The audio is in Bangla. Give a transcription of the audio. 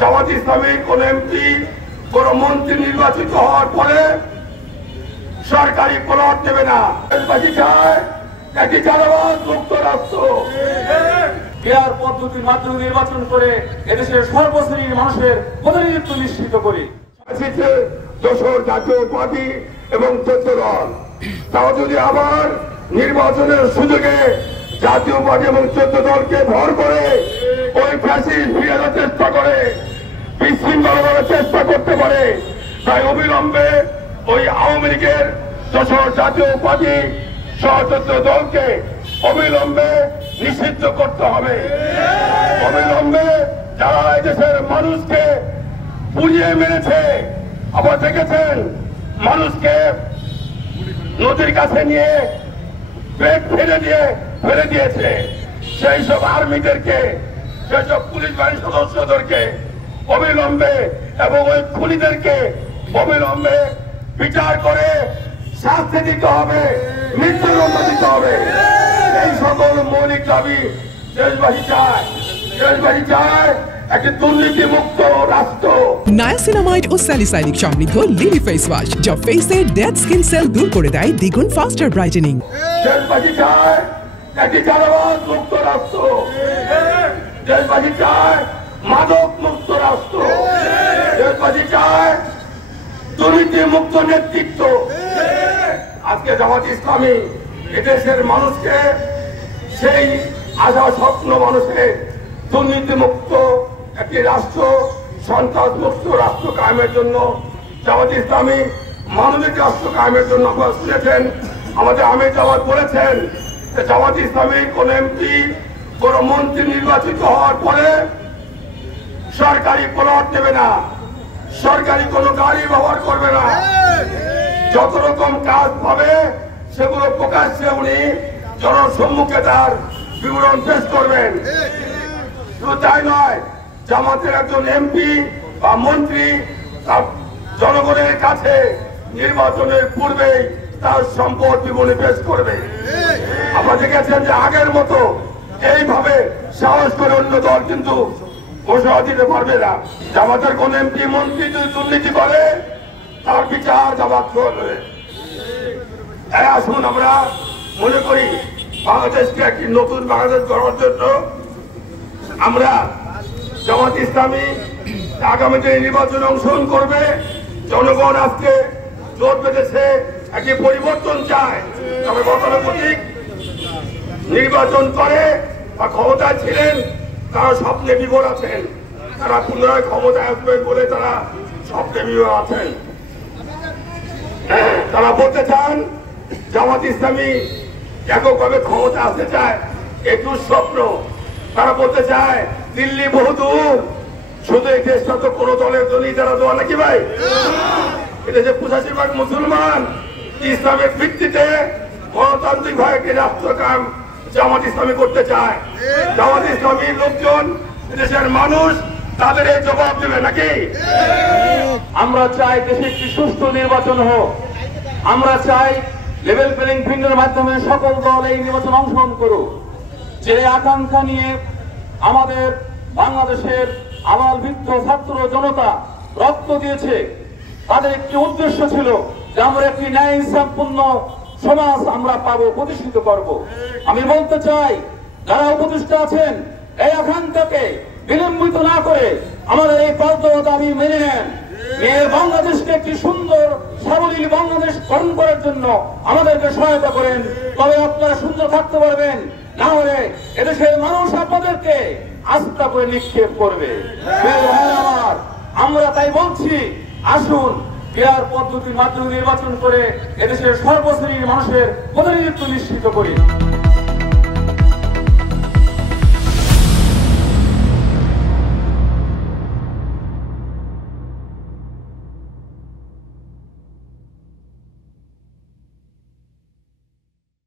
জামাত ইসলামী কোন এমপি কোন মন্ত্রী নির্বাচিত হওয়ার পরে সরকারি প্লট দেবে না। দেশবাসী চায় একটি চাঁদাবাজ মুক্ত রাষ্ট্র। বিহার পদ্ধতির মাধ্যমে নির্বাচন করে এদেশের সর্বশ্রেণীর মানুষের প্রতিনিধিত্ব নিশ্চিত করি। দোসর জাতীয় পার্টি এবং 14 দল, তাও যদি আবার নির্বাচনের সুযোগে জাতীয় পার্টি এবং 14 দলকে ভর করে ওই ফ্যাসিস্ট ফিরে আসার চেষ্টা করে, বিশৃঙ্খলা চেষ্টা করতে পারে, তাই অবিলম্বে ওই আওয়ামী লীগের দোসর জাতীয় পার্টি সহ 14 দলকে অবিলম্বে নিষিদ্ধ করতে হবে। অবিলম্বে যারা দেশের মানুষকে পুড়িয়ে মেরেছে, আবার দেখেছেন মানুষকে নদীর কাছে নিয়ে পেট ফেলে দিয়েছে, সেই সব আর্মিদেরকে, সেই সব পুলিশ বাহিনীর সদস্যদেরকে অবিলম্বে এবং ওই খুনিদেরকে অবিলম্বে বিচার করে শাস্তি দিতে হবে, মৃত্যুদণ্ড দিতে হবে। এই সকল মৌলিক দাবি দেশবাসী চায়। দেশবাসী চায় একটি দুর্নীতি মুক্ত রাষ্ট্র। নায়াসিনামাইড ও স্যালিসাইলিক সমৃদ্ধ লিলি ফেস ওয়াশ যা ফেসের ডেড স্কিন সেল দূর করে দেয় দ্বিগুণ ফাস্টার ব্রাইটেনিং। দেশবাসী চায় একটি চাঁদাবাজ মুক্ত রাষ্ট্র। দেশবাসী চায় মাদক মুক্ত রাষ্ট্র। দেশবাসী চায় দুর্নীতি মুক্ত নেতৃত্ব। আজকে জামাত ইসলামী এদেশের মানুষকে সেই আশা স্বপ্ন মানুষের দুর্নীতি মুক্ত একটি রাষ্ট্র, সন্ত্রাস মুক্ত রাষ্ট্র কায়েমের জন্য, জামাত ইসলামী মানবিক রাষ্ট্র কায়েমের জন্য আপনারা শুনেছেন আমাদের আমির জামাত বলেছেন যে জামাত ইসলামী কোন এমপি কোন মন্ত্রী নির্বাচিত হওয়ার পরে সরকারি প্লট দেবে না, সরকারি কোনো গাড়ি ব্যবহার করবে না। যত রকম কাজ পাবে সেগুলো প্রকাশ্যে উনি জনসম্মুখে তার বিবরণ পেশ করবেন। শুধু তাই নয়, জামাতের একজন এমপি বা মন্ত্রী তার জনগণের কাছে নির্বাচনের পূর্বেই তার সম্পদ বিবরণী পেশ করবে। আপনারা দেখেছেন যে আগের মতো এইভাবে সাহস করে অন্য দল কিন্তু ঘোষণা দিতে পারবে না। জামাতের কোন এমপি মন্ত্রী যদি দুর্নীতি করে তার বিচার জামাত করবে। আসুন আমরা মনে করি বাংলাদেশকে একটি নতুন বাংলাদেশ গড়ার জন্য আমরা জামাত ইসলামী আগামী দিনে নির্বাচনে অংশগ্রহণ করবে। জনগণ আজকে জোট বেঁধেছে, একটি পরিবর্তন চায়। তবে গতানুগতিক নির্বাচন করে বা ক্ষমতায় ছিলেন তারা স্বপ্নে বিভোর আছেন, তারা পুনরায় ক্ষমতায় আসবেন বলে তারা স্বপ্নে বিভোর আছেন। তারা বলতে চান জামাত ইসলামী এককভাবে ক্ষমতা আসতে চায়, একটু স্বপ্ন। তারা বলতে চায় দিল্লি বহুদূর, শুধু এই দেশটা তো কোন দলের জন্যই তারা দেওয়া নাকি ভাই? এদেশে 85% মুসলমান, ইসলামের ভিত্তিতে গণতান্ত্রিক ভাবে একটি রাষ্ট্র কায়েম জামাত ইসলামী করতে চায়। জামাত ইসলামীর লোকজন, দেশের মানুষ তাদের এই জবাব দেবে নাকি? আমরা চাই দেশে একটি সুষ্ঠু নির্বাচন হোক। আমরা চাই লেভেল প্লেইং ফিল্ডের মাধ্যমে সকল দল এই নির্বাচন অংশগ্রহণ করুক। যে আকাঙ্ক্ষা নিয়ে আমাদের বাংলাদেশের আবাল বৃদ্ধ ছাত্র জনতা রক্ত দিয়েছে, তাদের একটি উদ্দেশ্য ছিল যে আমরা একটি ন্যায় সম্পূর্ণ সমাজ আমরা পাবো, প্রতিষ্ঠিত করব। আমি বলতে চাই যারা উপদেষ্টা আছেন এই আকাঙ্ক্ষাকে বিলম্বিত না করে আমাদের এই পাল্টা দাবি মেনে নেন। এই বাংলাদেশকে একটি সুন্দর সাবলীল বাংলাদেশ গঠন করার জন্য আমাদেরকে সহায়তা করেন, তবে আপনারা সুন্দর থাকতে পারবেন। না হলে এদেশের মানুষ আপনাদেরকে আস্থা করে নিক্ষেপ করবে। আমার আমরা তাই বলছি, আসুন বিহার পদ্ধতির মাধ্যমে নির্বাচন করে এদেশের সর্বশ্রেণীর মানুষের প্রতিনিধিত্ব নিশ্চিত করি।